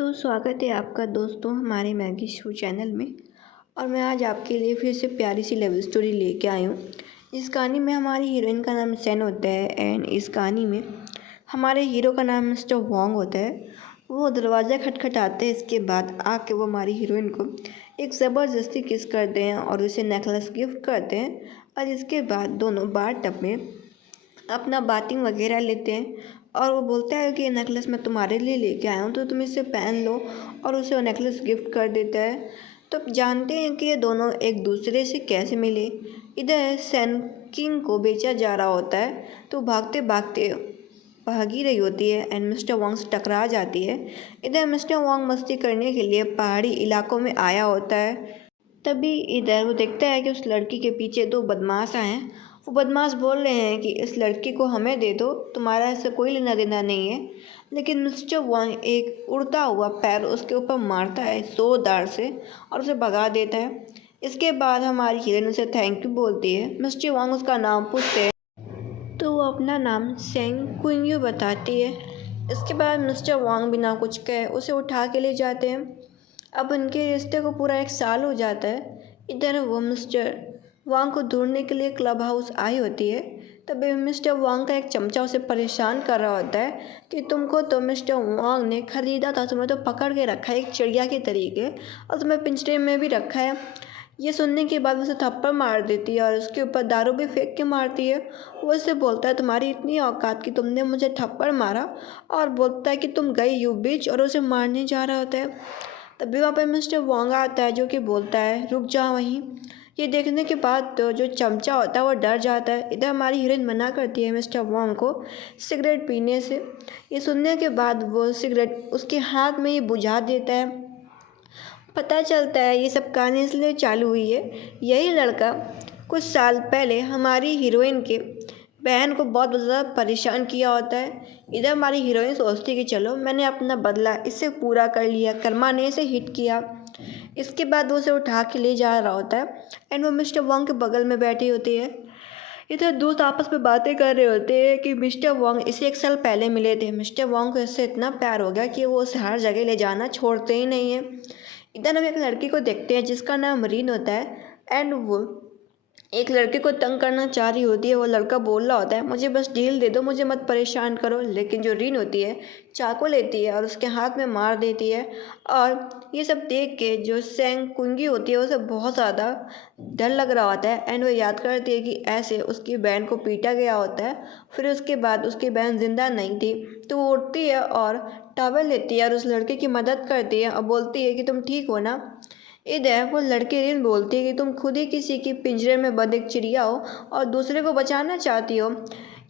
तो स्वागत है आपका दोस्तों हमारे मैगी शो चैनल में। और मैं आज आपके लिए फिर से प्यारी सी लव स्टोरी लेके आई हूँ। इस कहानी में हमारी हीरोइन का नाम सैन होता है एंड इस कहानी में हमारे हीरो का नाम मिस्टर वॉन्ग होता है। वो दरवाज़ा खटखटाते हैं, इसके बाद आके वो हमारी हीरोइन को एक ज़बरदस्ती किस करते हैं और उसे नेकलेस गिफ्ट करते हैं। और इसके बाद दोनों बाथ टब में अपना बाथिंग वगैरह लेते हैं और वो बोलता है कि ये नेकलेस मैं तुम्हारे लिए लेके आया हूँ तो तुम इसे पहन लो, और उसे वो नेकलेस गिफ्ट कर देता है। तो अब जानते हैं कि ये दोनों एक दूसरे से कैसे मिले। इधर सैन किंग को बेचा जा रहा होता है तो भागते भागते भागी रही होती है एंड मिस्टर वॉन्ग से टकरा जाती है। इधर मिस्टर वॉन्ग मस्ती करने के लिए पहाड़ी इलाकों में आया होता है। तभी इधर वो देखता है कि उस लड़की के पीछे दो बदमाश आए हैं। वो बदमाश बोल रहे हैं कि इस लड़की को हमें दे दो, तुम्हारा इससे कोई लेना देना नहीं है। लेकिन मिस्टर वांग एक उड़ता हुआ पैर उसके ऊपर मारता है जोरदार से और उसे भगा देता है। इसके बाद हमारी हीरोइन उसे थैंक यू बोलती है। मिस्टर वांग उसका नाम पूछते हैं तो वो अपना नाम सेंग कुंगयू बताती है। इसके बाद मिस्टर वांग बिना कुछ कहे उसे उठा के ले जाते हैं। अब उनके रिश्ते को पूरा 1 साल हो जाता है। इधर वो मिस्टर वांग को ढूंढने के लिए क्लब हाउस आई होती है। तभी मिस्टर वांग का एक चमचा उसे परेशान कर रहा होता है कि तुमको तो मिस्टर वांग ने खरीदा था, तुम्हें तो पकड़ के रखा है एक चिड़िया के तरीके, और तुम्हें पिंजरे में भी रखा है। ये सुनने के बाद उसे थप्पड़ मार देती है और उसके ऊपर दारू भी फेंक के मारती है। वो उससे बोलता है तुम्हारी इतनी औकात कि तुमने मुझे थप्पड़ मारा, और बोलता है कि तुम गई यू बीच, और उसे मारने जा रहा होता है। तभी वहाँ पर मिस्टर वोंग आता है जो कि बोलता है रुक जा वहीं। ये देखने के बाद तो जो चमचा होता है वो डर जाता है। इधर हमारी हीरोइन मना करती है मिस्टर वोंग को सिगरेट पीने से। ये सुनने के बाद वो सिगरेट उसके हाथ में ही बुझा देता है। पता चलता है ये सब कहानी इसलिए चालू हुई है, यही लड़का कुछ साल पहले हमारी हीरोइन के बहन को बहुत ज़्यादा परेशान किया होता है। इधर हमारी हीरोइन सोचती है कि चलो मैंने अपना बदला इससे पूरा कर लिया, कर्मा ने इसे हिट किया। इसके बाद वो उसे उठा के ले जा रहा होता है एंड वो मिस्टर वॉन्ग के बगल में बैठी होती है। इधर दोस्त आपस में बातें कर रहे होते हैं कि मिस्टर वॉन्ग इसे 1 साल पहले मिले थे। मिस्टर वॉन्ग को इससे इतना प्यार हो गया कि वो उसे हर जगह ले जाना छोड़ते ही नहीं है। इधर हम एक लड़की को देखते हैं जिसका नाम रीन होता है एंड वो एक लड़के को तंग करना चाह रही होती है। वो लड़का बोल रहा होता है मुझे बस डील दे दो, मुझे मत परेशान करो। लेकिन जो रीन होती है चाकू लेती है और उसके हाथ में मार देती है। और ये सब देख के जो सेंग कुंगी होती है उसे बहुत ज़्यादा डर लग रहा होता है एंड वो याद करती है कि ऐसे उसकी बहन को पीटा गया होता है। फिर उसके बाद उसकी बहन जिंदा नहीं थी, तो वो उठती है और टॉवल लेती है और उस लड़के की मदद करती है और बोलती है कि तुम ठीक हो ना। इधर वो लड़की रीन बोलती है कि तुम खुद ही किसी की पिंजरे में बंद एक चिड़िया हो और दूसरे को बचाना चाहती हो।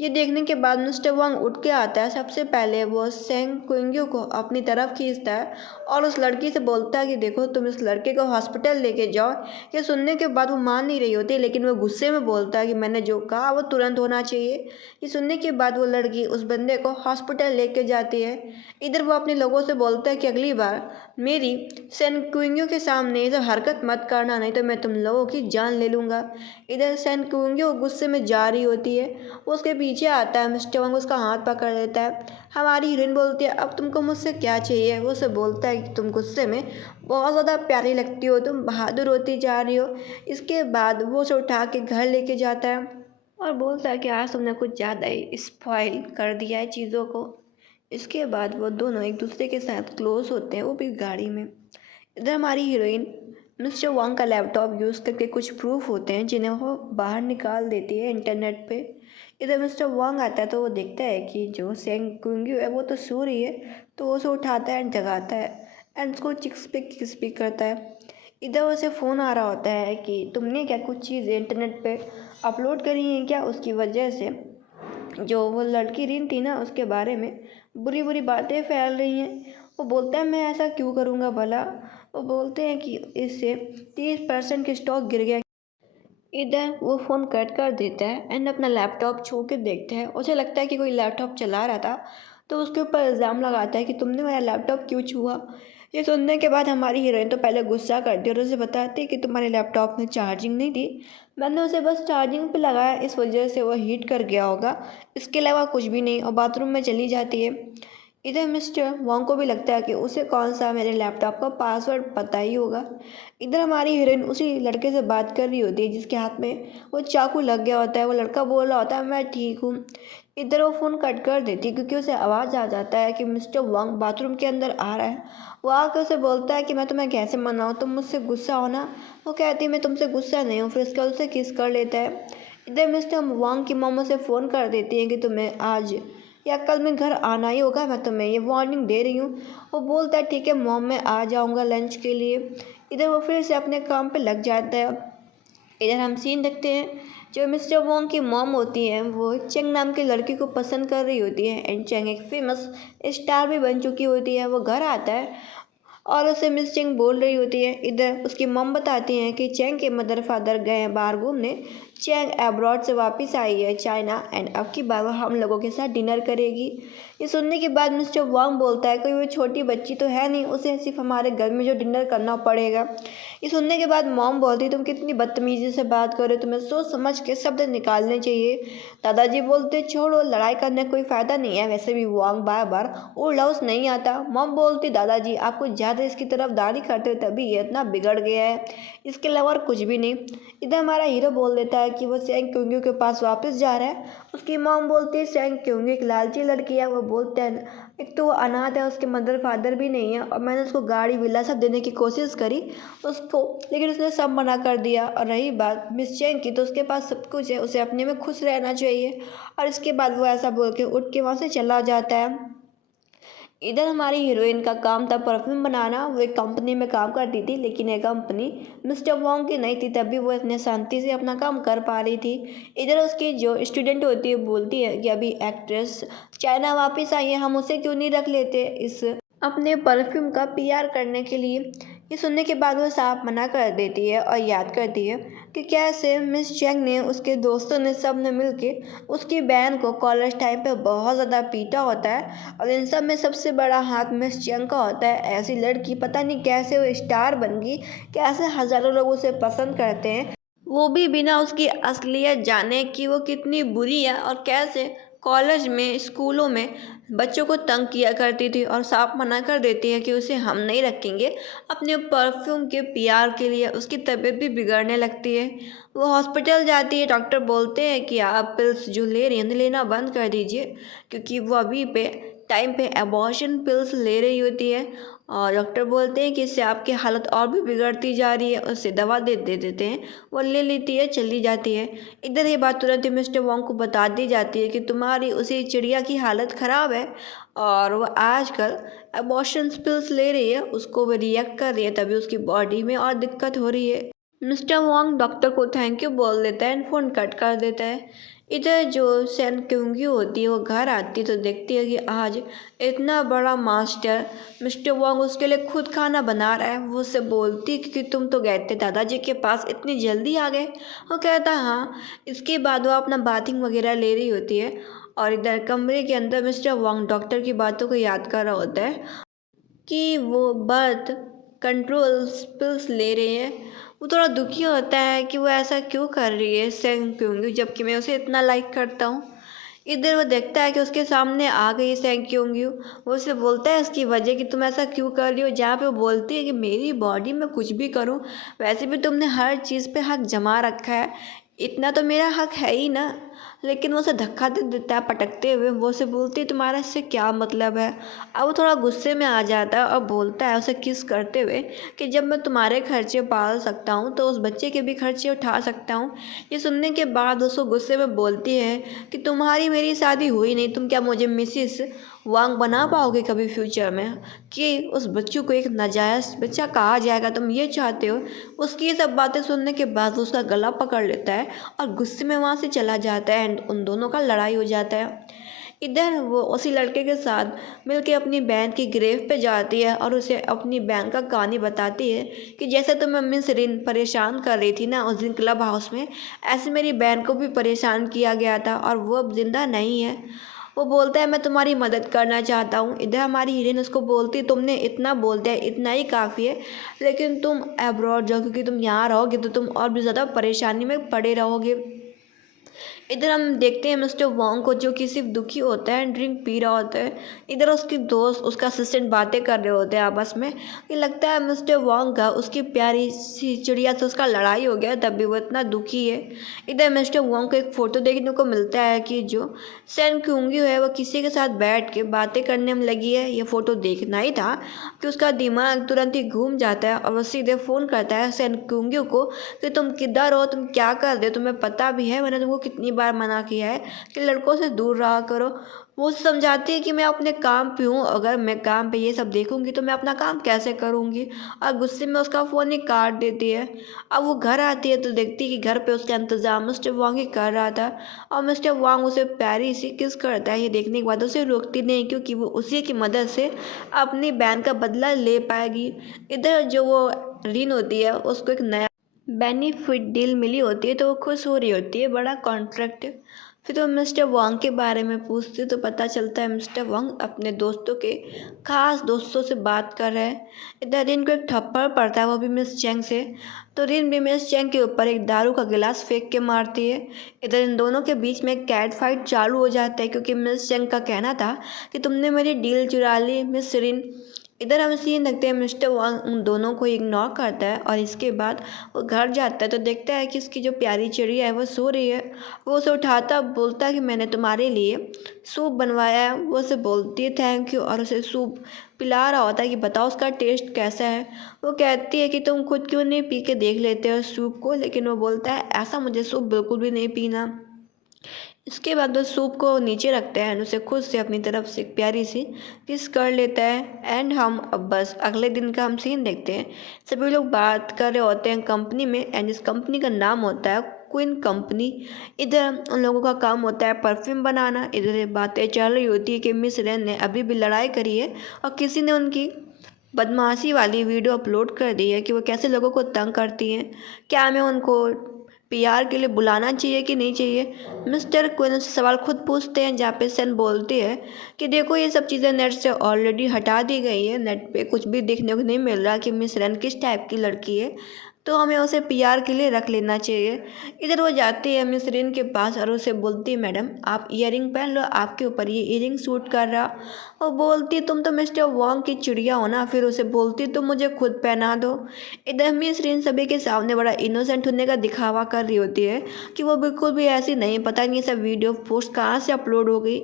ये देखने के बाद मिस्टर वांग उठ के आता है। सबसे पहले वो सेंग कुंग्यू को अपनी तरफ खींचता है और उस लड़की से बोलता है कि देखो तुम इस लड़के को हॉस्पिटल लेके जाओ। ये सुनने के बाद वो मान नहीं रही होती, लेकिन वो गुस्से में बोलता है कि मैंने जो कहा वो तुरंत होना चाहिए। ये सुनने के बाद वो लड़की उस बंदे को हॉस्पिटल लेके जाती है। इधर वो अपने लोगों से बोलता है कि अगली बार मेरी सैन कुंग्यू के सामने ये सब हरकत मत करना, नहीं तो मैं तुम लोगों की जान ले लूँगा। इधर सैन कुंग्यू गुस्से में जा रही होती है, वो उसके पीछे आता है। मिस्टर वांग उसका हाथ पकड़ लेता है। हमारी हीरोइन बोलती है अब तुमको मुझसे क्या चाहिए। वो उसे बोलता है कि तुम गुस्से में बहुत ज़्यादा प्यारी लगती हो, तुम बहादुर होती जा रही हो। इसके बाद वो उसे उठा के घर लेके जाता है और बोलता है कि आज तुमने कुछ ज़्यादा ही स्पॉइल कर दिया है चीज़ों को। इसके बाद वो दोनों एक दूसरे के साथ क्लोज होते हैं, वो भी गाड़ी में। इधर हमारी हीरोइन मिस्टर वांग का लैपटॉप यूज़ करके कुछ प्रूफ होते हैं जिन्हें वो बाहर निकाल देती है इंटरनेट पे। इधर मिस्टर वांग आता है तो वो देखता है कि जो सेंग कुंग्यू है वो तो सो रही है, तो वो उसे उठाता है एंड जगाता है एंड उसको चिक्स पे किस भी करता है। इधर उसे फ़ोन आ रहा होता है कि तुमने क्या कुछ चीज़ें इंटरनेट पे अपलोड करी हैं क्या, उसकी वजह से जो वो लड़की रीन थी ना उसके बारे में बुरी बुरी बातें फैल रही हैं। वो बोलता है मैं ऐसा क्यों करूँगा भला। वो बोलते हैं कि इससे 30% के स्टॉक गिर गया। इधर वो फ़ोन कट कर देता है एंड अपना लैपटॉप छू के देखता है। उसे लगता है कि कोई लैपटॉप चला रहा था, तो उसके ऊपर इल्ज़ाम लगाता है कि तुमने मेरा लैपटॉप क्यों छुआ। ये सुनने के बाद हमारी हीरोइन तो पहले गुस्सा करती है और उसे बताती है कि तुम्हारे लैपटॉप में चार्जिंग नहीं थी, मैंने उसे बस चार्जिंग पे लगाया, इस वजह से वो हीट कर गया होगा, इसके अलावा कुछ भी नहीं। और बाथरूम में चली जाती है। इधर मिस्टर वॉन्ग को भी लगता है कि उसे कौन सा मेरे लैपटॉप का पासवर्ड पता ही होगा। इधर हमारी हीरोइन उसी लड़के से बात कर रही होती है जिसके हाथ में वो चाकू लग गया होता है। वो लड़का बोल रहा होता है मैं ठीक हूँ। इधर वो फ़ोन कट कर देती है क्योंकि उसे आवाज़ आ जाता है कि मिस्टर वॉन्ग बाथरूम के अंदर आ रहा है। वो आकर उसे बोलता है कि मैं तुम्हें कैसे मनाऊँ, तुम मुझसे गुस्सा हो ना। वो कहती है मैं तुमसे गुस्सा नहीं हूँ, फिर उसके बाद उसे किस कर लेता है। इधर मिस्टर वॉन्ग की मॉम उसे फ़ोन कर देती है कि तुम्हें आज या कल में घर आना ही होगा, मैं तुम्हें ये वार्निंग दे रही हूँ। वो बोलता है ठीक है मॉम, मैं आ जाऊँगा लंच के लिए। इधर वो फिर से अपने काम पे लग जाता है। इधर हम सीन देखते हैं जो मिस्टर वोंग की मॉम होती हैं वो चेंग नाम की लड़की को पसंद कर रही होती है एंड चेंग एक फेमस स्टार भी बन चुकी होती है। वो घर आता है और उसे मिस चेंग बोल रही होती है। इधर उसकी मम बताती हैं कि चेंग के मदर फादर गए हैं बाहर घूमने। चेंग अब्रॉड से वापस आई है चाइना एंड अब की बार वो हम लोगों के साथ डिनर करेगी। ये सुनने के बाद मिस्टर वांग बोलता है कोई वो छोटी बच्ची तो है नहीं, उसे सिर्फ हमारे घर में जो डिनर करना पड़ेगा। ये सुनने के बाद मॉम बोलती तुम कितनी बदतमीजी से बात कर रहे हो, तुम्हें सोच समझ के शब्द निकालने चाहिए। दादाजी बोलते छोड़ो, लड़ाई करने कोई फ़ायदा नहीं है, वैसे भी वांग बार बार और लफ्ज़ नहीं आता। मॉम बोलती दादाजी आप कुछ ज़्यादा इसकी तरफदारी करते हो तभी ये इतना बिगड़ गया है, इसके अलावा और कुछ भी नहीं। इधर हमारा हीरो बोल देता है कि वो सेंग क्योंगियों के पास वापस जा रहा है। उसकी मॉम बोलती है सेंग क्योंगी एक लालची लड़की है। वो बोलते हैं एक तो वो अनाथ है, उसके मदर फादर भी नहीं है और मैंने उसको गाड़ी विला सब देने की कोशिश करी उसको, लेकिन उसने सब मना कर दिया। और रही बात मिस चेंग की तो उसके पास सब कुछ है, उसे अपने में खुश रहना चाहिए। और इसके बाद वो ऐसा बोल के उठ के वहाँ से चला जाता है। इधर हमारी हीरोइन का काम था परफ्यूम बनाना। वो एक कंपनी में काम करती थी लेकिन ये कंपनी मिस्टर वोंग की नहीं थी, तब भी वो इतने शांति से अपना काम कर पा रही थी। इधर उसकी जो स्टूडेंट होती है बोलती है कि अभी एक्ट्रेस चाइना वापस आई है, हम उसे क्यों नहीं रख लेते इस अपने परफ्यूम का पीआर करने के लिए। ये सुनने के बाद वो साफ मना कर देती है और याद करती है कि कैसे मिस चेंग ने उसके दोस्तों ने सब ने मिल के उसकी बहन को कॉलेज टाइम पे बहुत ज़्यादा पीटा होता है और इन सब में सबसे बड़ा हाथ मिस चेंग का होता है। ऐसी लड़की पता नहीं कैसे वो स्टार बन गई, कैसे हज़ारों लोग उसे पसंद करते हैं, वो भी बिना उसकी असलियत जाने कि वो कितनी बुरी है और कैसे कॉलेज में स्कूलों में बच्चों को तंग किया करती थी और साफ मना कर देती है कि उसे हम नहीं रखेंगे अपने परफ्यूम के पीआर के लिए। उसकी तबीयत भी बिगड़ने लगती है। वो हॉस्पिटल जाती है, डॉक्टर बोलते हैं कि आप पिल्स जो ले रही हैं लेना बंद कर दीजिए क्योंकि वो अभी पे टाइम पे एबॉर्शन पिल्स ले रही होती है। और डॉक्टर बोलते हैं कि इससे आपकी हालत और भी बिगड़ती जा रही है, उससे दवा दे देते हैं। वो ले लेती है, चली जाती है। इधर ये बात तुरंत ही मिस्टर वोंग को बता दी जाती है कि तुम्हारी उसी चिड़िया की हालत ख़राब है और वो आजकल अबॉर्शन पिल्स ले रही है, उसको वो रिएक्ट कर रही है तभी उसकी बॉडी में और दिक्कत हो रही है। मिस्टर वोंग डॉक्टर को थैंक यू बोल देता है एंड फ़ोन कट कर देता है। इधर जो सेन क्योंगी होती है वो घर आती है तो देखती है कि आज इतना बड़ा मास्टर मिस्टर वोंग उसके लिए खुद खाना बना रहा है। वो उससे बोलती है कि तुम तो गए थे दादाजी के पास, इतनी जल्दी आ गए। वो कहता है हाँ। इसके बाद वो अपना बाथिंग वगैरह ले रही होती है और इधर कमरे के अंदर मिस्टर वोंग डॉक्टर की बातों को याद कर रहा होता है कि वो बर्थ कंट्रोल पिल्स ले रही है। वो थोड़ा दुखी होता है कि वो ऐसा क्यों कर रही है सेंग क्योंगी, जबकि मैं उसे इतना लाइक करता हूँ। इधर वो देखता है कि उसके सामने आ गई सेंग क्योंगी। वो उसे बोलता है इसकी वजह कि तुम ऐसा क्यों कर रही हो, जहाँ पे वो बोलती है कि मेरी बॉडी में कुछ भी करूँ, वैसे भी तुमने हर चीज़ पे हक जमा रखा है, इतना तो मेरा हक है ही ना। लेकिन वो उसे धक्का दे देता है पटकते हुए। वो उसे बोलती है तुम्हारा इससे क्या मतलब है। अब वो थोड़ा गुस्से में आ जाता है और बोलता है उसे किस करते हुए कि जब मैं तुम्हारे खर्चे पाल सकता हूँ तो उस बच्चे के भी खर्चे उठा सकता हूँ। ये सुनने के बाद उसको गुस्से में बोलती है कि तुम्हारी मेरी शादी हुई नहीं, तुम क्या मुझे मिसिस वांग बना पाओगे कभी फ्यूचर में, कि उस बच्चों को एक नाजायज़ बच्चा कहा जाएगा, तुम ये चाहते हो। उसकी ये सब बातें सुनने के बाद वो उसका गला पकड़ लेता है और गुस्से में वहाँ से चला जाता है एंड उन दोनों का लड़ाई हो जाता है। इधर वो उसी लड़के के साथ मिलके अपनी बहन की ग्रेव पे जाती है और उसे अपनी बहन का कहानी बताती है कि जैसे तुम्हें मिस रिन परेशान कर रही थी ना उस दिन क्लब हाउस में, ऐसे मेरी बहन को भी परेशान किया गया था और वो अब जिंदा नहीं है। वो बोलता है मैं तुम्हारी मदद करना चाहता हूँ। इधर हमारी हीरोइन उसको बोलती तुमने इतना बोल दिया, इतना ही काफ़ी है, लेकिन तुम अब्रॉड जाओ क्योंकि तुम यहाँ रहोगे तो तुम और भी ज़्यादा परेशानी में पड़े रहोगे। इधर हम देखते हैं मिस्टर वोंग को, जो कि सिर्फ दुखी होता है, ड्रिंक पी रहा होता है। इधर उसकी दोस्त, उसका असिस्टेंट बातें कर रहे होते हैं आपस में। ये लगता है मिस्टर वोंग का उसकी प्यारी सी चिड़िया से उसका लड़ाई हो गया, तब भी वो इतना दुखी है। इधर मिस्टर वोंग को एक फ़ोटो देखने को मिलता है कि जो सैन क्यूंग्यू है वो किसी के साथ बैठ के बातें करने में लगी है। ये फ़ोटो देखना ही था कि उसका दिमाग तुरंत ही घूम जाता है और वो सीधे फ़ोन करता है सैन क्यूंग्यू को कि तुम किधर हो, तुम क्या कर रहे हो, तुम्हें पता भी है मैंने तुमको कितनी बार मना किया है कि लड़कों से दूर रहा करो। वो उसे समझाती है कि मैं अपने काम पे हूँ, अगर मैं काम पे ये सब देखूंगी तो मैं अपना काम कैसे करूँगी, और गुस्से में उसका फ़ोन ही काट देती है। अब वो घर आती है तो देखती है कि घर पे उसका इंतज़ाम मिस्टर वांग ही कर रहा था, और मिस्टर वांग उसे प्यारी सी किस करता है। ये देखने के बाद उसे रोकती नहीं, क्योंकि वो उसी की मदद से अपनी बहन का बदला ले पाएगी। इधर जो वो रीन होती है उसको एक नया बेनिफिट डील मिली होती है, तो वो खुश हो रही होती है, बड़ा कॉन्ट्रैक्ट। फिर तो मिस्टर वांग के बारे में पूछते तो पता चलता है मिस्टर वांग अपने दोस्तों के खास दोस्तों से बात कर रहे हैं। इधर रिन को एक थप्पड़ पड़ता है, वो भी मिस चैंग से। तो रिन भी मिस चैंग के ऊपर एक दारू का गिलास फेंक के मारती है। इधर इन दोनों के बीच में एक कैट फाइट चालू हो जाता है, क्योंकि मिस चैंग का कहना था कि तुमने मेरी डील चुरा ली मिस रिन। इधर हम सीन देखते हैं मिस्टर वांग उन दोनों को इग्नोर करता है, और इसके बाद वो घर जाता है तो देखता है कि उसकी जो प्यारी चिड़िया है वो सो रही है। वो उसे उठाता, बोलता है कि मैंने तुम्हारे लिए सूप बनवाया है। वो उसे बोलती है थैंक यू, और उसे सूप पिला रहा होता है कि बताओ उसका टेस्ट कैसा है। वो कहती है कि तुम खुद क्यों नहीं पी के देख लेते हो सूप को, लेकिन वो बोलता है ऐसा मुझे सूप बिल्कुल भी नहीं पीना। इसके बाद वो सूप को नीचे रखता है एंड उसे खुद से अपनी तरफ से एक प्यारी सी किस कर लेता है। एंड हम अब बस अगले दिन का हम सीन देखते हैं। सभी लोग बात कर रहे होते हैं कंपनी में, एंड इस कंपनी का नाम होता है क्वीन कंपनी। इधर उन लोगों का काम होता है परफ्यूम बनाना। इधर ये बातें चल रही होती है कि मिस रेन ने अभी भी लड़ाई करी है, और किसी ने उनकी बदमाशी वाली वीडियो अपलोड कर दी है कि वो कैसे लोगों को तंग करती हैं। क्या हमें उनको पीआर के लिए बुलाना चाहिए कि नहीं चाहिए? मिस्टर क्विन से सवाल खुद पूछते हैं, जहाँ पे सन बोलती है कि देखो ये सब चीज़ें नेट से ऑलरेडी हटा दी गई है, नेट पे कुछ भी देखने को नहीं मिल रहा कि मिस रन किस टाइप की लड़की है, तो हमें उसे पीआर के लिए रख लेना चाहिए। इधर वो जाती है मिस रिन के पास और उसे बोलती है मैडम आप ईयरिंग पहन लो, आपके ऊपर ये ईयरिंग सूट कर रहा। वो बोलती है तुम तो मिस्टर वॉन्ग की चिड़िया हो ना, फिर उसे बोलती तुम मुझे खुद पहना दो। इधर मिस रिन सभी के सामने बड़ा इनोसेंट होने का दिखावा कर रही होती है कि वो बिल्कुल भी ऐसी नहीं, पता नहीं ये सब वीडियो पोस्ट कहाँ से अपलोड हो गई।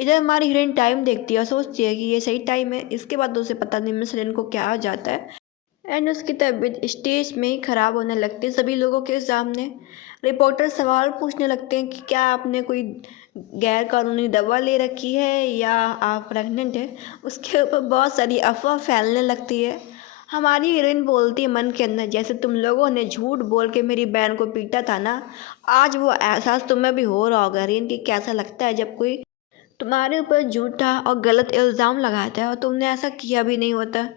इधर हमारी हीरोइन टाइम देखती है और सोचती है कि ये सही टाइम है। इसके बाद उसे पता नहीं मिस रिन को क्या आ जाता है, एंड उसकी तबीयत स्टेज में ही ख़राब होने लगती है सभी लोगों के सामने। रिपोर्टर सवाल पूछने लगते हैं कि क्या आपने कोई गैर कानूनी दवा ले रखी है या आप प्रेग्नेंट हैं। उसके ऊपर बहुत सारी अफवाह फैलने लगती है। हमारी हीरोइन बोलती है मन के अंदर जैसे तुम लोगों ने झूठ बोल के मेरी बहन को पीटा था ना, आज वो एहसास तुम्हें भी हो रहा होगा रीन कि कैसा लगता है जब कोई तुम्हारे ऊपर झूठा और गलत इल्ज़ाम लगाता है और तुमने ऐसा किया भी नहीं होता।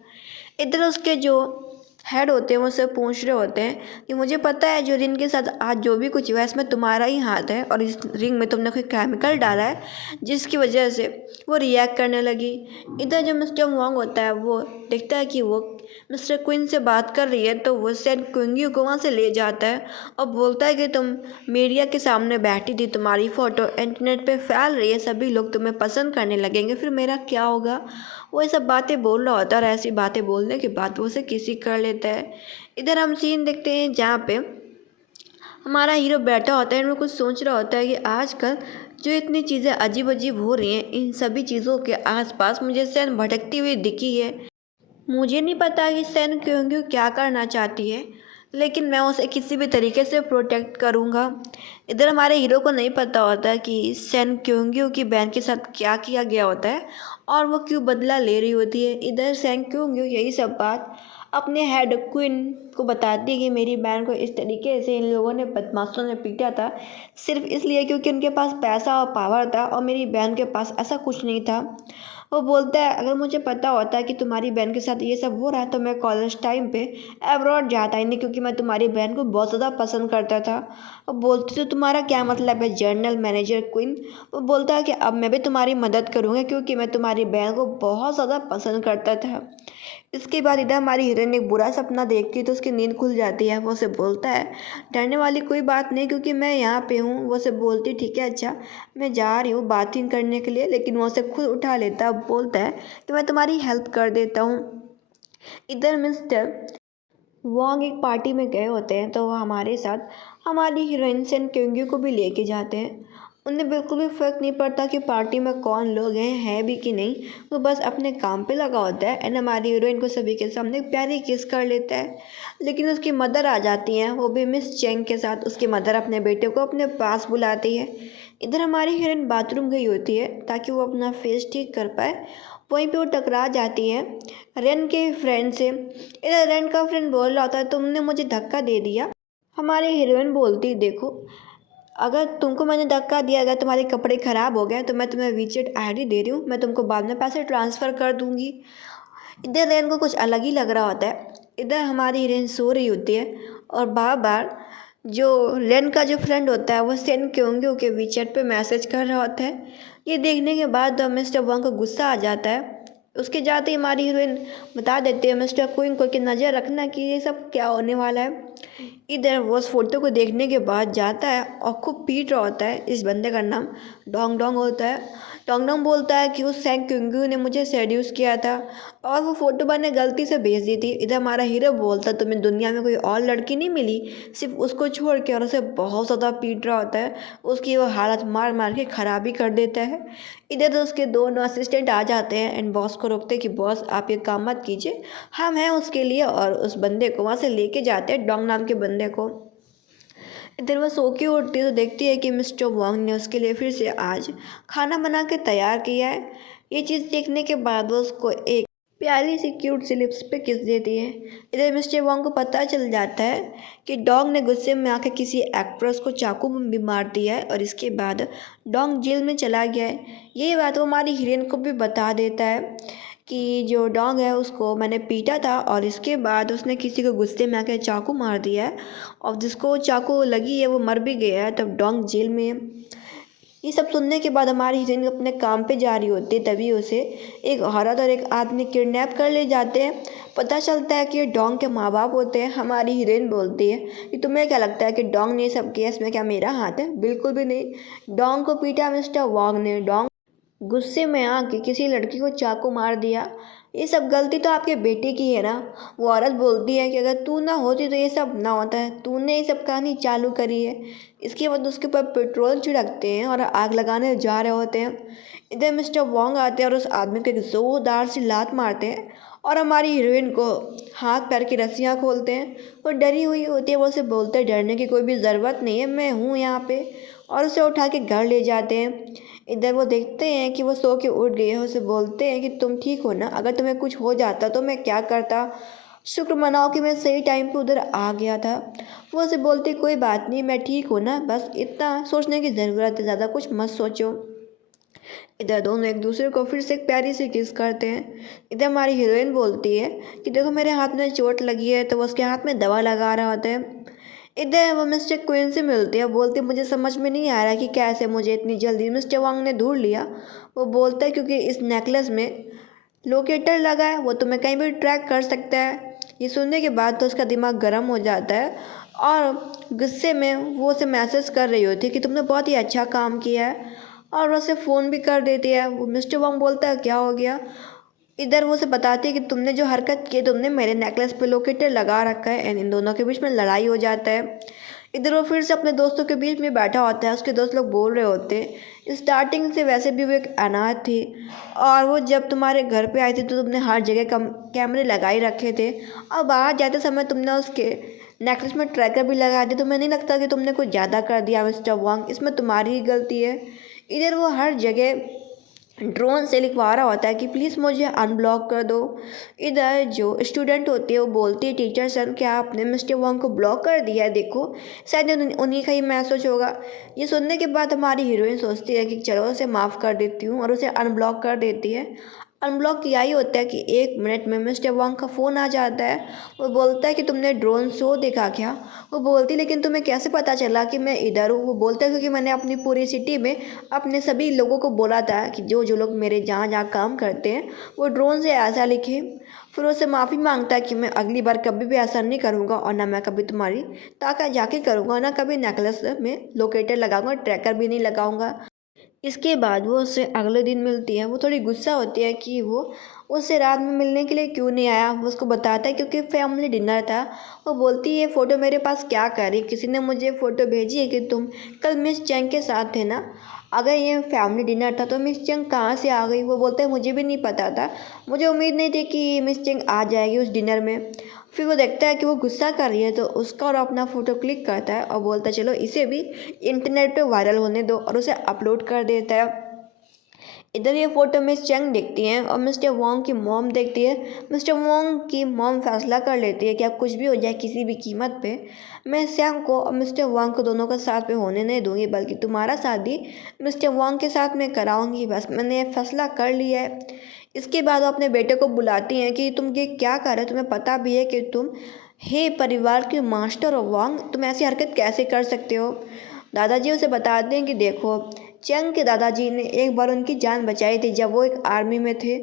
इधर उसके जो हेड होते हैं वो उससे पूछ रहे होते हैं कि मुझे पता है जो रिंग के साथ आज जो भी कुछ हुआ है इसमें तुम्हारा ही हाथ है, और इस रिंग में तुमने कोई केमिकल डाला है जिसकी वजह से वो रिएक्ट करने लगी। इधर जो मिस्टर वांग होता है वो देखता है कि वो मिस्टर क्विन से बात कर रही है, तो वो सेन क्विंगी को वहाँ से ले जाता है और बोलता है कि तुम मीडिया के सामने बैठी थी, तुम्हारी फ़ोटो इंटरनेट पे फैल रही है, सभी लोग तुम्हें पसंद करने लगेंगे, फिर मेरा क्या होगा। वो ये सब बातें बोल रहा होता है और ऐसी बातें बोलने के बाद वो उसे किसी कर लेता है। इधर हम सीन देखते हैं जहाँ पे हमारा हीरो बैठा होता है और वो कुछ सोच रहा होता है कि आजकल जो इतनी चीज़ें अजीब अजीब हो रही हैं, इन सभी चीज़ों के आसपास मुझे सैन भटकती हुई दिखी है। मुझे नहीं पता कि सैन क्यों क्या करना चाहती है, लेकिन मैं उसे किसी भी तरीके से प्रोटेक्ट करूँगा। इधर हमारे हीरो को नहीं पता होता कि सैन क्योंग्यू की बहन के साथ क्या किया गया होता है और वो क्यों बदला ले रही होती है। इधर सैन क्योंग्यू यही सब बात अपने हेड क्वीन को बताती है कि मेरी बहन को इस तरीके से इन लोगों ने बदमाशों ने पीटा था, सिर्फ इसलिए क्योंकि उनके पास पैसा और पावर था और मेरी बहन के पास ऐसा कुछ नहीं था। वो बोलता है अगर मुझे पता होता है कि तुम्हारी बहन के साथ ये सब हो रहा है तो मैं कॉलेज टाइम पे अब्रॉड जाता ही नहीं, क्योंकि मैं तुम्हारी बहन को बहुत ज़्यादा पसंद करता था। वो बोलती तो तुम्हारा क्या मतलब है जर्नल मैनेजर क्वीन। वो बोलता है कि अब मैं भी तुम्हारी मदद करूँगा क्योंकि मैं तुम्हारी बहन को बहुत ज़्यादा पसंद करता था। इसके बाद इधर हमारी हीरोइन एक बुरा सपना देखती है तो उसकी नींद खुल जाती है। वो उसे बोलता है डरने वाली कोई बात नहीं क्योंकि मैं यहाँ पे हूँ। वो उसे बोलती ठीक है अच्छा मैं जा रही हूँ बाथिंग करने के लिए, लेकिन वो उसे खुद उठा लेता है। बोलता है कि मैं तुम्हारी हेल्प कर देता हूँ। इधर मिस्टर वॉन्ग एक पार्टी में गए होते हैं तो वो हमारे साथ हमारी हीरोइन सेन क्योंगी को भी लेके जाते हैं। उन्हें बिल्कुल भी फ़र्क नहीं पड़ता कि पार्टी में कौन लोग हैं है भी कि नहीं। वो बस अपने काम पे लगा होता है एंड हमारी हीरोइन को सभी के सामने प्यारी किस कर लेता है। लेकिन उसकी मदर आ जाती हैं, वो भी मिस चेंग के साथ। उसकी मदर अपने बेटे को अपने पास बुलाती है। इधर हमारी हीरोइन बाथरूम गई होती है ताकि वो अपना फेस ठीक कर पाए। वहीं पे वो टकरा जाती है रेन के फ्रेंड से। इधर रेन का फ्रेंड बोल रहा होता है तुमने मुझे धक्का दे दिया। हमारी हीरोइन बोलती देखो अगर तुमको मैंने धक्का दिया, अगर तुम्हारे कपड़े ख़राब हो गए तो मैं तुम्हें वीचेट आईडी दे रही हूँ, मैं तुमको बाद में पैसे ट्रांसफ़र कर दूँगी। इधर रेन को कुछ अलग ही लग रहा होता है। इधर हमारी हीरोइन सो रही होती है और बार बार जो रेन का जो फ्रेंड होता है वो सेंड क्योंगियों के वीचेट पे मैसेज कर रहा होता है। ये देखने के बाद मिस्टर वॉन्ग को गुस्सा आ जाता है। उसके जाते ही हमारी हीरोइन बता देती है मिस्टर क्वीन को कि नज़र रखना कि ये सब क्या होने वाला है। इधर वो उस फोटो को देखने के बाद जाता है और खूब पीट रहा होता है। इस बंदे का नाम डोंग डोंग होता है। डोंग डोंग बोलता है कि उस सैंग क्योंकि ने मुझे सेड्यूस किया था और वो फ़ोटो मैंने गलती से भेज दी थी। इधर हमारा हीरो बोलता तुम्हें दुनिया में कोई और लड़की नहीं मिली सिर्फ उसको छोड़ के, और उसे बहुत ज़्यादा पीट रहा होता है। उसकी वो हालत मार मार के ख़राब ही कर देता है। इधर तो उसके दोनों असिस्टेंट आ जाते हैं एंड बॉस को रोकते हैं कि बॉस आप ये काम मत कीजिए, हम हैं उसके लिए। और उस बंदे को वहाँ से लेके जाते हैं, डोंग नाम के बंदे को। इधर वह सो के उठती है तो देखती है कि मिस्टर वॉन्ग ने उसके लिए फिर से आज खाना बना के तैयार किया है। ये चीज़ देखने के बाद वो उसको एक प्यारी सी क्यूट सी लिप्स पे किस देती है। इधर मिस्टर वॉन्ग को पता चल जाता है कि डोंग ने गुस्से में आकर किसी एक्ट्रेस को चाकू में भी मार दिया है और इसके बाद डोंग जेल में चला गया है। ये बात वो हमारी हीरोइन को भी बता देता है कि जो डोंग है उसको मैंने पीटा था और इसके बाद उसने किसी को गुस्से में आकर चाकू मार दिया है और जिसको चाकू लगी है वो मर भी गया है, तब डोंग जेल में है। ये सब सुनने के बाद हमारी हीरोइन अपने काम पे जा रही होती है, तभी उसे एक औरत और एक आदमी किडनैप कर ले जाते हैं। पता चलता है कि ये डोंग के माँ बाप होते हैं। हमारी हीरोइन बोलती है कि तुम्हें क्या लगता है कि डोंग ने ये सब किया, इसमें क्या मेरा हाथ है? बिल्कुल भी नहीं। डोंग को पीटा मिस्टर वॉन्ग ने। डोंग गुस्से में आके किसी लड़की को चाकू मार दिया। ये सब गलती तो आपके बेटे की है ना। वो औरत बोलती है कि अगर तू ना होती तो ये सब ना होता है, तूने ये सब कहानी चालू करी है। इसके बाद उसके ऊपर पेट्रोल छिड़कते हैं और आग लगाने जा रहे होते हैं। इधर मिस्टर वॉन्ग आते हैं और उस आदमी को एक ज़ोरदार सी लात मारते हैं और हमारी हीरोइन को हाथ पैर की रस्सियाँ खोलते हैं। वो डरी हुई होती है। वो उसे बोलते हैं डरने की कोई भी ज़रूरत नहीं है, मैं हूँ यहाँ पे, और उसे उठा के घर ले जाते हैं। इधर वो देखते हैं कि वो सो के उठ गई है। उसे बोलते हैं कि तुम ठीक हो ना, अगर तुम्हें कुछ हो जाता तो मैं क्या करता। शुक्र मनाओ कि मैं सही टाइम पे उधर आ गया था। वो उसे बोलती कोई बात नहीं मैं ठीक हूँ ना, बस इतना सोचने की ज़रूरत है, ज़्यादा कुछ मत सोचो। इधर दोनों एक दूसरे को फिर से एक प्यारी सी किस करते हैं। इधर हमारी हीरोइन बोलती है कि देखो मेरे हाथ में चोट लगी है, तो वो उसके हाथ में दवा लगा रहा होता है। इधर वो मिस्टर क्वीन से मिलती है, बोलती है मुझे समझ में नहीं आ रहा कि कैसे मुझे इतनी जल्दी मिस्टर वांग ने ढूंढ लिया। वो बोलता है क्योंकि इस नेकलेस में लोकेटर लगा है, वो तुम्हें कहीं भी ट्रैक कर सकता है। ये सुनने के बाद तो उसका दिमाग गर्म हो जाता है और गुस्से में वो उसे मैसेज कर रही होती है कि तुमने बहुत ही अच्छा काम किया है, और उसे फ़ोन भी कर देती है। वो मिस्टर वांग बोलता है क्या हो गया। इधर वो उसे बताती है कि तुमने जो हरकत की तुमने मेरे नेकलेस पे लोकेटर लगा रखा है, एंड इन दोनों के बीच में लड़ाई हो जाता है। इधर वो फिर से अपने दोस्तों के बीच में बैठा होता है। उसके दोस्त लोग बोल रहे होते हैं स्टार्टिंग से वैसे भी वो एक अनाथ थी, और वो जब तुम्हारे घर पे आई थी तो तुमने हर जगह कैमरे लगाए रखे थे, और बाहर जाते समय तुमने उसके नेकलेस में ट्रैकर भी लगा दिया। तुम्हें नहीं लगता कि तुमने कुछ ज़्यादा कर दिया मिस्टर वांग, इसमें तुम्हारी ही गलती है। इधर वो हर जगह ड्रोन से लिखवा रहा होता है कि प्लीज़ मुझे अनब्लॉक कर दो। इधर जो स्टूडेंट होती है वो बोलती है टीचर सर क्या आपने मिस्टर वांग को ब्लॉक कर दिया है, देखो शायद उन्हीं का ही मैसेज होगा। ये सुनने के बाद हमारी हीरोइन सोचती है कि चलो उसे माफ़ कर देती हूँ और उसे अनब्लॉक कर देती है। अनब्लॉक किया ही होता है कि 1 मिनट में मिस्टर वांग का फ़ोन आ जाता है। वो बोलता है कि तुमने ड्रोन शो देखा क्या? वो बोलती लेकिन तुम्हें कैसे पता चला कि मैं इधर हूँ? वो बोलता है क्योंकि मैंने अपनी पूरी सिटी में अपने सभी लोगों को बोला था कि जो जो लोग मेरे जहाँ जहाँ काम करते हैं वो ड्रोन से ऐसा लिखे। फिर उससे माफ़ी मांगता है कि मैं अगली बार कभी भी ऐसा नहीं करूँगा और ना मैं कभी तुम्हारी ताका झाकी करूँगा, ना कभी नेकलेस में लोकेटर लगाऊंगा, ट्रैकर भी नहीं लगाऊंगा। इसके बाद वो उससे अगले दिन मिलती है। वो थोड़ी गुस्सा होती है कि वो उससे रात में मिलने के लिए क्यों नहीं आया। वो उसको बताता है क्योंकि फैमिली डिनर था। वो बोलती है ये फ़ोटो मेरे पास क्या कर रही, किसी ने मुझे फ़ोटो भेजी है कि तुम कल मिस चैंग के साथ थे ना। अगर ये फैमिली डिनर था तो मिस चैंग कहाँ से आ गई। वो बोलता है मुझे भी नहीं पता था, मुझे उम्मीद नहीं थी कि मिस चैंग आ जाएगी उस डिनर में। फिर वो देखता है कि वो गुस्सा कर रही है तो उसका और अपना फ़ोटो क्लिक करता है और बोलता है चलो इसे भी इंटरनेट पे वायरल होने दो और उसे अपलोड कर देता है। इधर ये फोटो मिस चंग देखती हैं और मिस्टर वोंग की मॉम देखती है। मिस्टर वोंग की मॉम फैसला कर लेती है कि अब कुछ भी हो जाए किसी भी कीमत पे मैं सैंग को और मिस्टर वोंग को दोनों का साथ में होने नहीं दूंगी, बल्कि तुम्हारा शादी मिस्टर वोंग के साथ में कराऊंगी। बस मैंने ये फैसला कर लिया है। इसके बाद वो अपने बेटे को बुलाती हैं कि तुम ये क्या कर रहे हो, तुम्हें पता भी है कि तुम हे परिवार के मास्टर और वांग तुम ऐसी हरकत कैसे कर सकते हो। दादाजी उसे बताते हैं कि देखो चंग के दादाजी ने एक बार उनकी जान बचाई थी जब वो एक आर्मी में थे।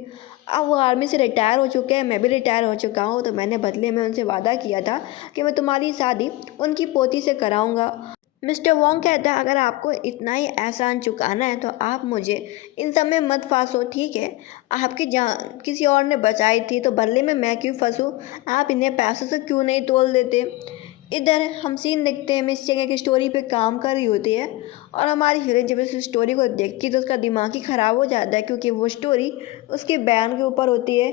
अब वो आर्मी से रिटायर हो चुके हैं, मैं भी रिटायर हो चुका हूँ, तो मैंने बदले में उनसे वादा किया था कि मैं तुम्हारी शादी उनकी पोती से कराऊंगा। मिस्टर वोंग कहता है अगर आपको इतना ही एहसान चुकाना है तो आप मुझे इन सब में मत फांसो, ठीक है। आपकी जान किसी और ने बचाई थी तो बदले में मैं क्यों फंसूँ, आप इन्हें पैसों से क्यों नहीं तोल देते। इधर हम सीन देखते हैं मिस चेंग एक स्टोरी पे काम कर रही होती है और हमारी हीरोइन जब इस स्टोरी को देखती है तो उसका दिमाग ही ख़राब हो जाता है क्योंकि वो स्टोरी उसके बयान के ऊपर होती है।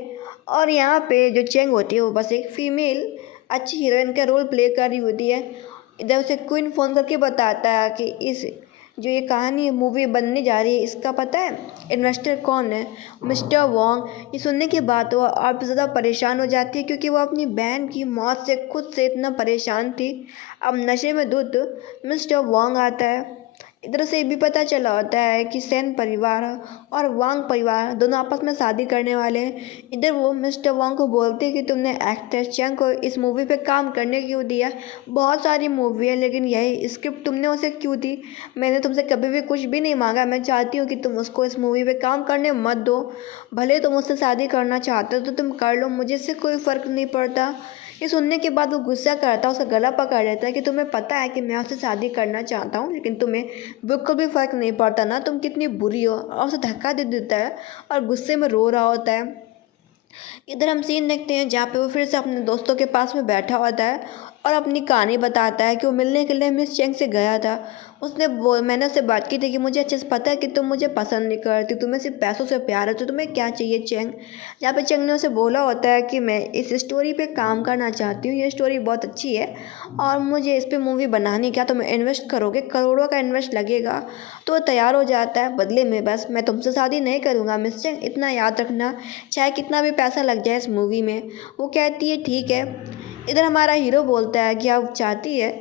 और यहाँ पे जो चेंग होती है वो बस एक फ़ीमेल अच्छी हीरोइन का रोल प्ले कर रही होती है। इधर उसे क्वीन फ़ोन करके बताता है कि इस जो ये कहानी मूवी बनने जा रही है इसका पता है इन्वेस्टर कौन है, मिस्टर वोंग। ये सुनने के बाद वो और भी ज़्यादा परेशान हो जाती है क्योंकि वो अपनी बहन की मौत से खुद से इतना परेशान थी। अब नशे में धुत मिस्टर वोंग आता है। इधर से ये भी पता चला होता है कि सेन परिवार और वांग परिवार दोनों आपस में शादी करने वाले हैं। इधर वो मिस्टर वांग को बोलते हैं कि तुमने एक्टर चंग को इस मूवी पे काम करने क्यों दिया, बहुत सारी मूवी है लेकिन यही स्क्रिप्ट तुमने उसे क्यों दी। मैंने तुमसे कभी भी कुछ भी नहीं मांगा, मैं चाहती हूँ कि तुम उसको इस मूवी पे काम करने मत दो। भले तुम उससे शादी करना चाहते हो तो तुम कर लो, मुझे इससे कोई फ़र्क नहीं पड़ता। ये सुनने के बाद वो गुस्सा करता है, उसका गला पकड़ लेता है कि तुम्हें पता है कि मैं उससे शादी करना चाहता हूँ लेकिन तुम्हें बिल्कुल भी फ़र्क नहीं पड़ता ना, तुम कितनी बुरी हो, और उसे धक्का दे देता है और गुस्से में रो रहा होता है। इधर हम सीन देखते हैं जहाँ पे वो फिर से अपने दोस्तों के पास में बैठा होता है और अपनी कहानी बताता है कि वो मिलने के लिए मिस चेंग से गया था। मैंने उससे बात की थी कि मुझे अच्छे से पता है कि तुम मुझे पसंद नहीं करती, तुम्हें सिर्फ पैसों से प्यार है, तो तुम्हें क्या चाहिए चेंग। जहाँ पे चेंग ने उसे बोला होता है कि मैं इस स्टोरी पे काम करना चाहती हूँ, ये स्टोरी बहुत अच्छी है और मुझे इस पर मूवी बनानी, क्या तुम इन्वेस्ट करोगे, करोड़ों का इन्वेस्ट लगेगा। तो वो तैयार हो जाता है, बदले में बस मैं तुमसे शादी नहीं करूँगा मिस चेंग, इतना याद रखना, चाहे कितना भी पैसा लग जाए इस मूवी में। वो कहती है ठीक है। इधर हमारा हीरो बोलता है कि आप चाहती है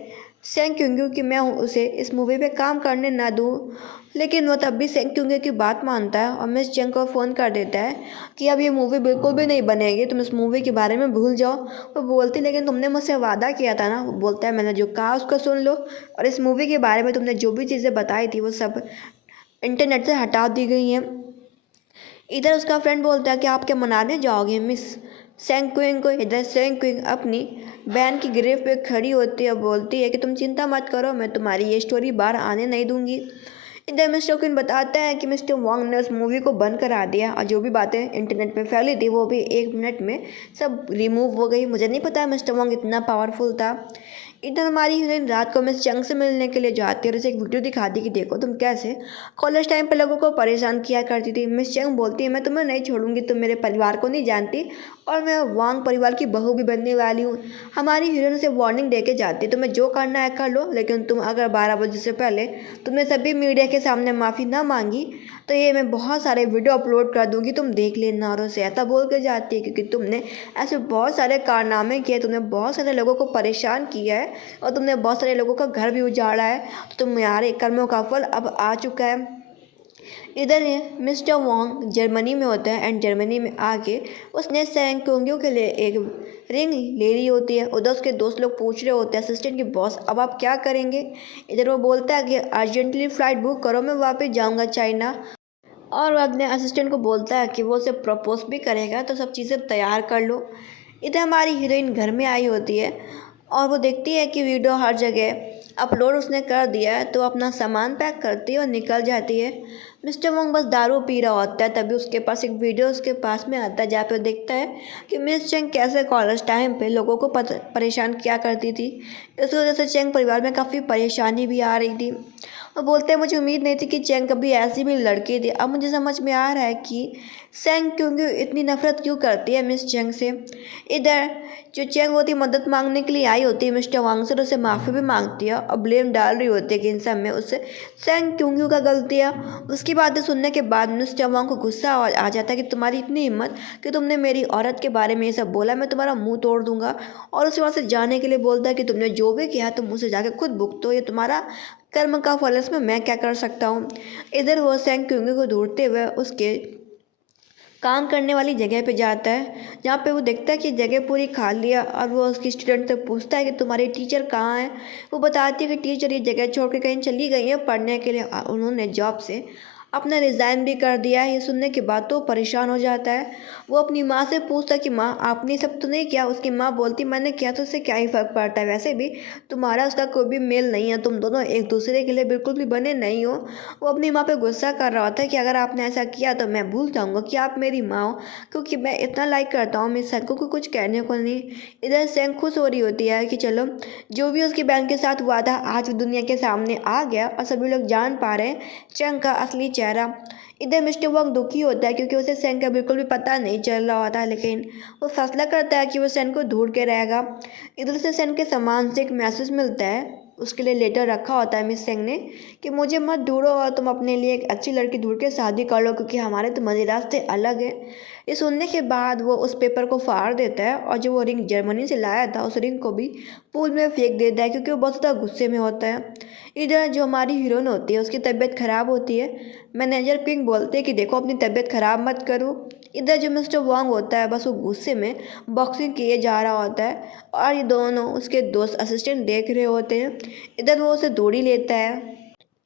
सेंग क्योंकि कि मैं उसे इस मूवी पे काम करने ना दूँ, लेकिन वो तब भी सेंग क्योंकि की बात मानता है और मिस चेंग को फ़ोन कर देता है कि अब ये मूवी बिल्कुल भी नहीं बनेगी, तुम इस मूवी के बारे में भूल जाओ। वो बोलती लेकिन तुमने मुझसे वादा किया था ना। वो बोलता है मैंने जो कहा उसको सुन लो और इस मूवी के बारे में तुमने जो भी चीज़ें बताई थी वो सब इंटरनेट से हटा दी गई हैं। इधर उसका फ्रेंड बोलता है कि आप क्या मनाने जाओगे मिस सेंग क्विंग को। इधर सेंग क्विंग अपनी बहन की ग्रेव पे खड़ी होती है, बोलती है कि तुम चिंता मत करो, मैं तुम्हारी ये स्टोरी बाहर आने नहीं दूंगी। इधर मिस्टर क्विन बताता है कि मिस्टर वांग ने उस मूवी को बंद करा दिया और जो भी बातें इंटरनेट पे फैली थी वो भी 1 मिनट में सब रिमूव हो गई। मुझे नहीं पता मिस्टर वांग इतना पावरफुल था। इधर हमारी हीरोइन रात को मिस चंग से मिलने के लिए जाती है और उसे एक वीडियो दिखाती कि देखो तुम कैसे कॉलेज टाइम पे लोगों को परेशान किया करती थी। मिस चंग बोलती है मैं तुम्हें नहीं छोड़ूंगी, तुम मेरे परिवार को नहीं जानती और मैं वांग परिवार की बहू भी बनने वाली हूँ। हमारी हीरोइन उसे वार्निंग दे के जाती है तुम्हें जो करना है कर लो, लेकिन तुम अगर 12 बजे से पहले तुमने सभी मीडिया के सामने माफ़ी ना मांगी तो ये मैं बहुत सारे वीडियो अपलोड कर दूँगी, तुम देख लेना। और उसे ऐसा बोल कर जाती है क्योंकि तुमने ऐसे बहुत सारे कारनामे किए, तुमने बहुत सारे लोगों को परेशान किया है और तुमने बहुत सारे लोगों का घर भी उजाड़ा है, तो तुम्हारे कर्मों का फल अब आ चुका है। इधर ये मिस्टर वोंग जर्मनी में होता है एंड जर्मनी में आके उसने सेंग क्योंगियों के लिए एक रिंग ले ली होती है। उधर उसके दोस्त लोग पूछ रहे होते हैं असिस्टेंट के बॉस अब आप क्या करेंगे। इधर वो बोलता है कि अर्जेंटली फ़्लाइट बुक करो, मैं वापस जाऊंगा चाइना। और वो अपने असिस्टेंट को बोलता है कि वो उसे प्रपोज भी करेगा, तो सब चीज़ें तैयार कर लो। इधर हमारी हीरोइन घर में आई होती है और वो देखती है कि वीडियो हर जगह अपलोड उसने कर दिया है, तो अपना सामान पैक करती है और निकल जाती है। मिस्टर वोंग बस दारू पी रहा होता है, तभी उसके पास एक वीडियो उसके पास में आता है जहाँ पे वो देखता है कि मिस चेंग कैसे कॉलेज टाइम पे लोगों को परेशान किया करती थी। इस वजह से चेंग परिवार में काफ़ी परेशानी भी आ रही थी। वो बोलते हैं मुझे उम्मीद नहीं थी कि चेंग कभी ऐसी भी लड़की थी। अब मुझे समझ में आ रहा है कि सेंग क्योंकि इतनी नफरत क्यों करती है मिस चेंग से। इधर जो चेंग होती मदद मांगने के लिए आई होती है मिस्टर वांग से, तो उसे माफ़ी भी मांगती है और ब्लेम डाल रही होती है कि इन सब में उससे सेंग क्योंकि का गलती है। उसकी बातें सुनने के बाद मिस्टर वांग को गुस्सा आ जाता है कि तुम्हारी इतनी हिम्मत कि तुमने मेरी औरत के बारे में ये सब बोला, मैं तुम्हारा मुंह तोड़ दूंगा। और उसे वहाँ से जाने के लिए बोलता है कि तुमने जो भी किया तुम मुझसे जाके खुद भुगतो, ये तुम्हारा कर्म का फल है, इसमें मैं क्या कर सकता हूँ। इधर वो सेंग क्योंगी को ढूंढते हुए उसके काम करने वाली जगह पे जाता है जहाँ पे वो देखता है कि जगह पूरी खाली है। और वो उसकी स्टूडेंट से पूछता है कि तुम्हारी टीचर कहाँ है। वो बताती है कि टीचर ये जगह छोड़ के कहीं चली गई है पढ़ने के लिए, उन्होंने जॉब से अपना रिज़ाइन भी कर दिया है। ये सुनने के बाद तो परेशान हो जाता है। वो अपनी माँ से पूछता है कि माँ आपने सब तो नहीं किया। उसकी माँ बोलती मैंने किया तो उससे क्या ही फ़र्क पड़ता है, वैसे भी तुम्हारा उसका कोई भी मेल नहीं है, तुम दोनों एक दूसरे के लिए बिल्कुल भी बने नहीं हो। वो अपनी माँ पे गुस्सा कर रहा होता है कि अगर आपने ऐसा किया तो मैं भूल जाऊँगा कि आप मेरी माँ हो, क्योंकि मैं इतना लाइक करता हूँ मिस सेंग को कुछ कहने को नहीं। इधर सेंग खुश हो रही होती है कि चलो जो भी उसकी बहन के साथ हुआ था आज दुनिया के सामने आ गया और सभी लोग जान पा रहे हैं चेंग का असली चेहरा। इधर मिस्टर वोंग दुखी होता है क्योंकि उसे सेंग का बिल्कुल भी पता नहीं चल रहा होता, लेकिन वो फैसला करता है कि वो सेंग को ढूंढ के रहेगा। इधर से सेंग के सामान से एक मैसेज मिलता है, उसके लिए लेटर रखा होता है मिस सेंग ने कि मुझे मत ढूंढो और तुम अपने लिए एक अच्छी लड़की ढूंढ के शादी कर लो, क्योंकि हमारे तुम्हारे रास्ते अलग हैं। ये सुनने के बाद वो उस पेपर को फाड़ देता है और जो वो रिंग जर्मनी से लाया था उस रिंग को भी पूल में फेंक देता है क्योंकि वो बहुत ज़्यादा गुस्से में होता है। इधर जो हमारी हीरोइन होती है उसकी तबीयत ख़राब होती है। मैनेजर किंग बोलते हैं कि देखो अपनी तबीयत ख़राब मत करो। इधर जो मिस्टर वांग होता है बस वो गुस्से में बॉक्सिंग किए जा रहा होता है और ये दोनों उसके दोस्त असिस्टेंट देख रहे होते हैं। इधर वो उसे दौड़ी लेता है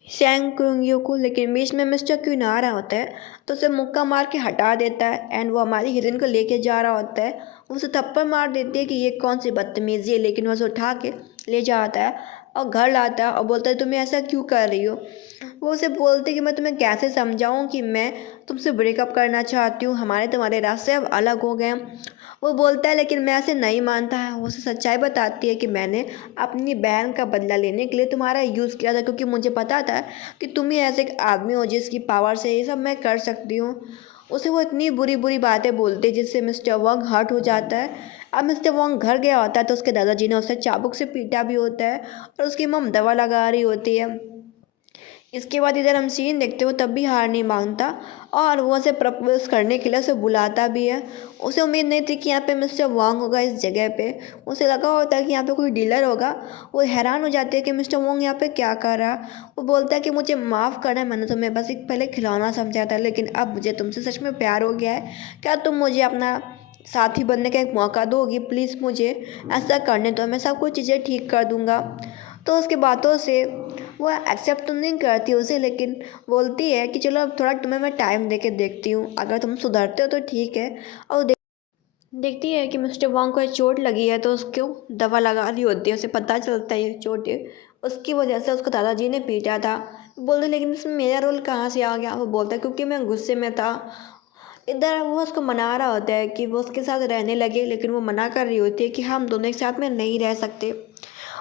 शैंग कुंगियो को, लेकिन बीच में मिस्टर क्वीन आ रहा होता है तो उसे मुक्का मार के हटा देता है एंड वो हमारी हीरोइन को लेके जा रहा होता है। वो उसे थप्पड़ मार देती है कि ये कौन सी बदतमीज़ी है, लेकिन वो उसे उठा के ले जाता है और घर लाता है और बोलता है तुम्हें ऐसा क्यों कर रही हो। वो उसे बोलती है कि मैं तुम्हें कैसे समझाऊं कि मैं तुमसे ब्रेकअप करना चाहती हूँ, हमारे तुम्हारे रास्ते अब अलग हो गए हैं। वो बोलता है लेकिन मैं ऐसे नहीं मानता है। वो उसे सच्चाई बताती है कि मैंने अपनी बहन का बदला लेने के लिए तुम्हारा यूज़ किया था, क्योंकि मुझे पता था कि तुम ही ऐसे एक आदमी हो जिसकी पावर से ये सब मैं कर सकती हूँ। उसे वो इतनी बुरी बुरी बातें बोलते जिससे मिस्टर वोंग हर्ट हो जाता है। अब मिस्टर वोंग घर गया होता है तो उसके दादाजी ने उसे चाबुक से पीटा भी होता है और उसकी मम दवा लगा रही होती है। इसके बाद इधर हम सीन देखते हो तब भी हार नहीं मानता और वो उसे प्रपोज करने के लिए उसे बुलाता भी है। उसे उम्मीद नहीं थी कि यहाँ पे मिस्टर वांग होगा इस जगह पे। उसे लगा होता है कि यहाँ पे कोई डीलर होगा। वो हैरान हो जाते हैं कि मिस्टर वांग यहाँ पे क्या कर रहा है। वो बोलता है कि मुझे माफ़ करना है, मैंने तुम्हें बस एक पहले खिलौना समझा था, लेकिन अब मुझे तुमसे सच में प्यार हो गया है। क्या तुम मुझे अपना साथी बनने का एक मौका दोगी प्लीज़, मुझे ऐसा करने दो, मैं सब कुछ चीज़ें ठीक कर दूँगा। तो उसकी बातों से वो एक्सेप्ट तो नहीं करती उसे, लेकिन बोलती है कि चलो अब थोड़ा तुम्हें मैं टाइम दे के देखती हूँ, अगर तुम सुधरते हो तो ठीक है। और देखती है कि मिस्टर वांग को चोट लगी है तो उसको दवा लगा दी होती है। उसे पता चलता है ये चोट उसकी वजह से उसको दादाजी ने पीटा था। बोलते लेकिन इसमें मेरा रोल कहाँ से आ गया। वो बोलता है क्योंकि मैं गुस्से में था। इधर वो उसको मना रहा होता है कि वो उसके साथ रहने लगे, लेकिन वो मना कर रही होती है कि हम दोनों एक साथ में नहीं रह सकते।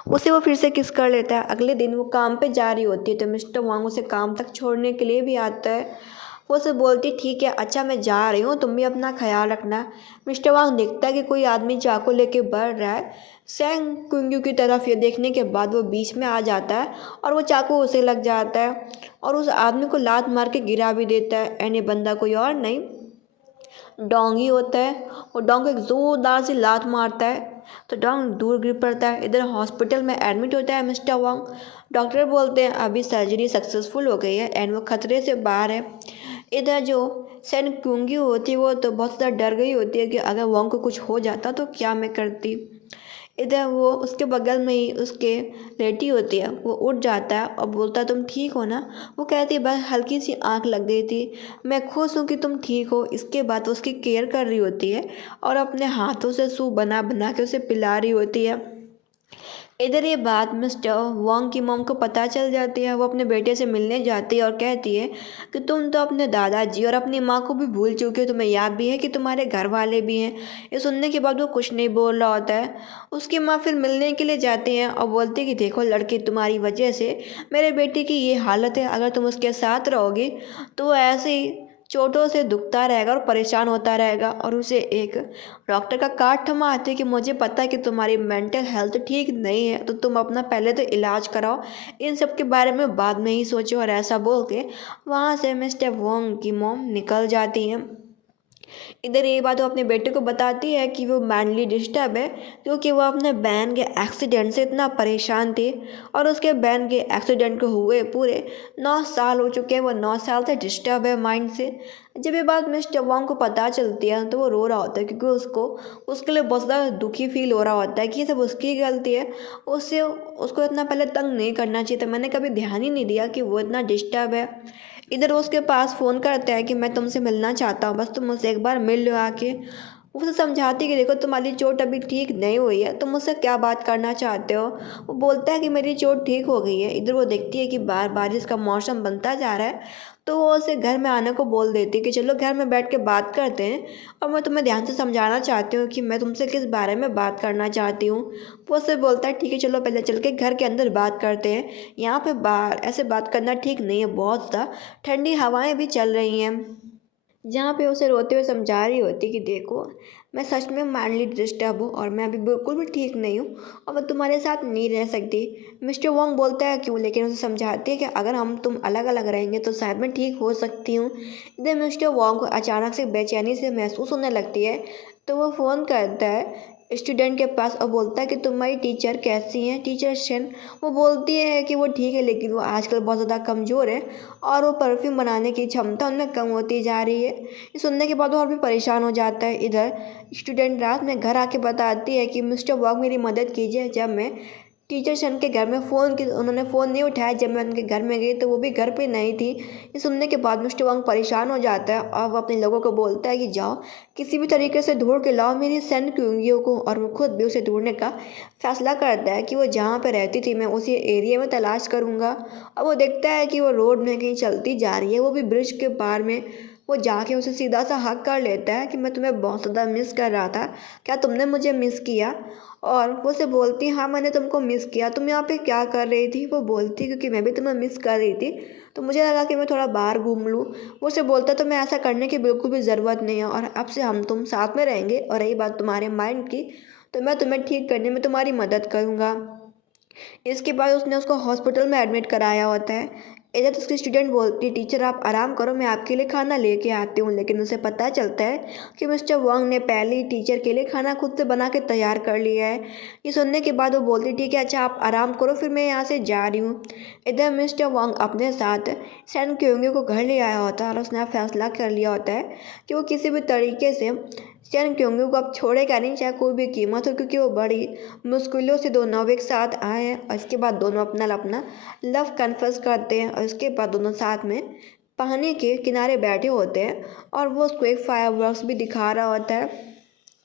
उसे वो फिर से किस कर लेता है। अगले दिन वो काम पे जा रही होती है तो मिस्टर वांग उसे काम तक छोड़ने के लिए भी आता है। वो उसे बोलती ठीक है, अच्छा मैं जा रही हूँ, तुम भी अपना ख्याल रखना। मिस्टर वांग देखता है कि कोई आदमी चाकू लेके बढ़ रहा है। सैंग कुंगू की तरफ ये देखने के बाद वो बीच में आ जाता है और वो चाकू उसे लग जाता है और उस आदमी को लात मार के गिरा भी देता है। एंड ये बंदा कोई और नहीं, डोंग ही होता है। वो डोंग को एक ज़ोरदार से लात मारता है तो डोंग दूर गिर पड़ता है। इधर हॉस्पिटल में एडमिट होता है मिस्टर वांग। डॉक्टर बोलते हैं अभी सर्जरी सक्सेसफुल हो गई है एंड वो खतरे से बाहर है। इधर जो सैन कुंगी होती है वो तो बहुत ज़्यादा डर गई होती है कि अगर वांग को कुछ हो जाता तो क्या मैं करती। इधर वो उसके बगल में ही उसके लेटी होती है, वो उठ जाता है और बोलता है तुम ठीक हो ना। वो कहती है बस हल्की सी आंख लग गई थी, मैं खुश हूँ कि तुम ठीक हो। इसके बाद वो उसकी केयर कर रही होती है और अपने हाथों से सूप बना बना के उसे पिला रही होती है। इधर ये बात मिस्टर वांग की मॉम को पता चल जाती है। वो अपने बेटे से मिलने जाती है और कहती है कि तुम तो अपने दादाजी और अपनी माँ को भी भूल चुके हो, तुम्हें याद भी है कि तुम्हारे घर वाले भी हैं। ये सुनने के बाद वो कुछ नहीं बोल रहा होता है। उसकी माँ फिर मिलने के लिए जाती हैं और बोलती है कि देखो लड़की, तुम्हारी वजह से मेरे बेटे की ये हालत है, अगर तुम उसके साथ रहोगी तो वो ऐसे ही चोटों से दुखता रहेगा और परेशान होता रहेगा। और उसे एक डॉक्टर का कार्ड थमा आती है कि मुझे पता है कि तुम्हारी मेंटल हेल्थ ठीक नहीं है, तो तुम अपना पहले तो इलाज कराओ, इन सब के बारे में बाद में ही सोचो। और ऐसा बोल के वहाँ से मिस्टर वोंग की मॉम निकल जाती हैं। इधर ये बात वो अपने बेटे को बताती है कि वो मेंटली डिस्टर्ब है क्योंकि वो अपने बहन के एक्सीडेंट से इतना परेशान थी और उसके बहन के एक्सीडेंट को हुए पूरे 9 साल हो चुके हैं। वो 9 साल से डिस्टर्ब है माइंड से। जब ये बात मिस्टर वांग को पता चलती है तो वो रो रहा होता है क्योंकि उसके लिए बहुत ज़्यादा दुखी फील हो रहा होता है कि ये सब उसकी गलती है। उससे उसको इतना पहले तंग नहीं करना चाहिए था, मैंने कभी ध्यान ही नहीं दिया कि वो इतना डिस्टर्ब है। इधर वो उसके पास फ़ोन करता है कि मैं तुमसे मिलना चाहता हूँ, बस तुम मुझसे एक बार मिल लो आके। वो उसे समझाती कि देखो तुम्हारी चोट अभी ठीक नहीं हुई है, तुम मुझसे क्या बात करना चाहते हो। वो बोलता है कि मेरी चोट ठीक हो गई है। इधर वो देखती है कि बारिश का मौसम बनता जा रहा है तो वो उसे घर में आने को बोल देती है कि चलो घर में बैठ के बात करते हैं और मैं तुम्हें ध्यान से समझाना चाहती हूँ कि मैं तुमसे किस बारे में बात करना चाहती हूँ। वो उससे बोलता है ठीक है चलो पहले चल के घर के अंदर बात करते हैं, यहाँ पे बाहर ऐसे बात करना ठीक नहीं है, बहुत ज़्यादा ठंडी हवाएं भी चल रही हैं। जहाँ पे उसे रोते हुए समझा रही होती कि देखो मैं सच में मेंटली डिस्टर्ब हूँ और मैं अभी बिल्कुल भी ठीक नहीं हूँ और मैं तुम्हारे साथ नहीं रह सकती। मिस्टर वोंग बोलता है क्यों, लेकिन उसे समझाती है कि अगर हम तुम अलग अलग रहेंगे तो शायद मैं ठीक हो सकती हूँ। इधर मिस्टर वोंग को अचानक से बेचैनी से महसूस होने लगती है तो वो फ़ोन करता है स्टूडेंट के पास और बोलता है कि तुम्हारी टीचर कैसी हैं, टीचर शन। वो बोलती है कि वो ठीक है लेकिन वो आजकल बहुत ज़्यादा कमज़ोर है और वो परफ्यूम बनाने की क्षमता उनमें कम होती जा रही है। ये सुनने के बाद वो और भी परेशान हो जाता है। इधर स्टूडेंट रात में घर आके बताती है कि मिस्टर वॉग मेरी मदद कीजिए, जब मैं टीचर शन के घर में उन्होंने फ़ोन नहीं उठाया, जब मैं उनके घर में गई तो वो भी घर पे नहीं थी। ये सुनने के बाद मिस्टर वांग परेशान हो जाता है और वो अपने लोगों को बोलता है कि जाओ किसी भी तरीके से ढूंढ के लाओ मेरी सन क्यूंगियों को। और वो खुद भी उसे ढूंढने का फैसला करता है कि वो जहाँ पे रहती थी मैं उसी एरिया में तलाश करूँगा। और वो देखता है कि वो रोड में कहीं चलती जा रही है, वो भी ब्रिज के पार में। वो जाके उसे सीधा सा हक कर लेता है कि मैं तुम्हें बहुत ज़्यादा मिस कर रहा था, क्या तुमने मुझे मिस किया। और वो उसे बोलती हाँ मैंने तुमको मिस किया, तुम यहाँ पे क्या कर रही थी। वो बोलती क्योंकि मैं भी तुम्हें मिस कर रही थी तो मुझे लगा कि मैं थोड़ा बाहर घूम लूँ। वो उसे बोलता तो मैं ऐसा करने की बिल्कुल भी ज़रूरत नहीं है और अब से हम तुम साथ में रहेंगे। और रही बात तुम्हारे माइंड की तो मैं तुम्हें ठीक करने में तुम्हारी मदद करूँगा। इसके बाद उसने उसको हॉस्पिटल में एडमिट कराया होता है। इधर तो उसकी स्टूडेंट बोलती टीचर आप आराम करो, मैं आपके लिए खाना लेके आती हूँ। लेकिन उसे पता चलता है कि मिस्टर वांग ने पहले ही टीचर के लिए खाना खुद से बना के तैयार कर लिया है। ये सुनने के बाद वो बोलती ठीक है अच्छा आप आराम करो, फिर मैं यहाँ से जा रही हूँ। इधर मिस्टर वांग अपने साथ सैन क्योंगे को घर ले आया होता है और उसने फैसला कर लिया होता है कि वो किसी भी तरीके से सैन क्योंगे को अब छोड़ेगा नहीं, चाहे कोई भी कीमत हो, क्योंकि वो बड़ी मुश्किलों से दोनों अब एक साथ आए हैं। और इसके बाद दोनों अपना अपना लव कन्फेस करते हैं और इसके बाद दोनों साथ में पानी के किनारे बैठे होते हैं और वो उसको एक फायरवर्क्स भी दिखा रहा होता है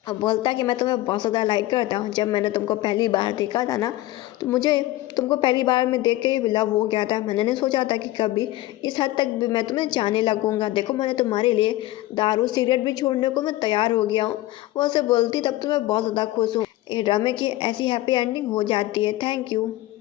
और बोलता है कि मैं तुम्हें बहुत ज़्यादा लाइक करता हूँ। जब मैंने तुमको पहली बार देखा था ना तो मुझे तुमको पहली बार में देख के ही लव हो गया था। मैंने नहीं सोचा था कि कभी इस हद तक भी मैं तुम्हें जाने लगूंगा। देखो मैंने तुम्हारे लिए दारू सिगरेट भी छोड़ने को मैं तैयार हो गया हूँ। वो उसे बोलती तब तो मैं बहुत ज़्यादा खुश हूँ। ये ड्रामे की ऐसी हैप्पी एंडिंग हो जाती है। Thank you.